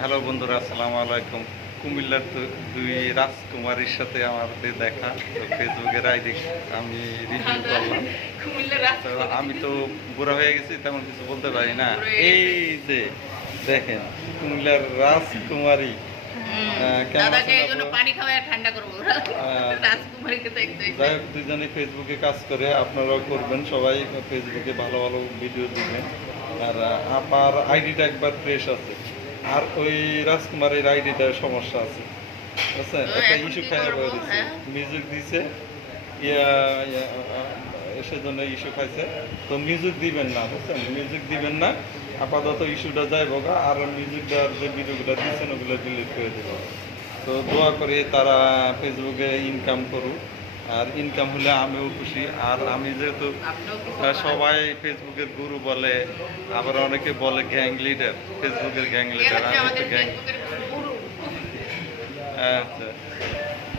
Hello বন্ধুরা আসসালামু আলাইকুম। কুমিল্লার তো দুই রাজকুমারীর সাথে আমাদের দেখা তো ফেসবুকের আইডি আমি রিভিউ করলাম। কুমিল্লার তো আমি তো বুড়া হয়ে গেছি তেমন কিছু বলতে পারি না। এই যে দেখেন কুমিল্লার রাজকুমারী। দুজনে ফেসবুকে কাজ করে আপনারাও করবেন সবাই ফেসবুকে ভালো ভালো ভিডিও দিবেন আর আপার আইডিটা একবার ফ্রেশ আছে। আর ওই রাজকুমারের আইডিটা সমস্যা আছে। বুঝছেন? একটা ইস্যু কি খাই করব, দিছে? মিউজিক দিছে। ইয়া আহ, সেজন্য ইস্যু খাইছে তো মিউজিক দিবেন না বুঝছেন? মিউজিক দিবেন না। আপাতত ইস্যুটা যাইব গা। আর মিউজিকটার যে ভিডিওগুলো দিচ্ছেন ওগুলো ডিলিট করে দেবো। তো দোয়া করি তারা ফেসবুকে ইনকাম করুক। আর ইনকাম হলে আমিও খুশি। আর আমি যেহেতু সবাই ফেসবুকের গুরু বলে আবার অনেকে বলে গ্যাং লিডার ফেসবুকের গ্যাং লিডার আমি তো গ্যাং আচ্ছা।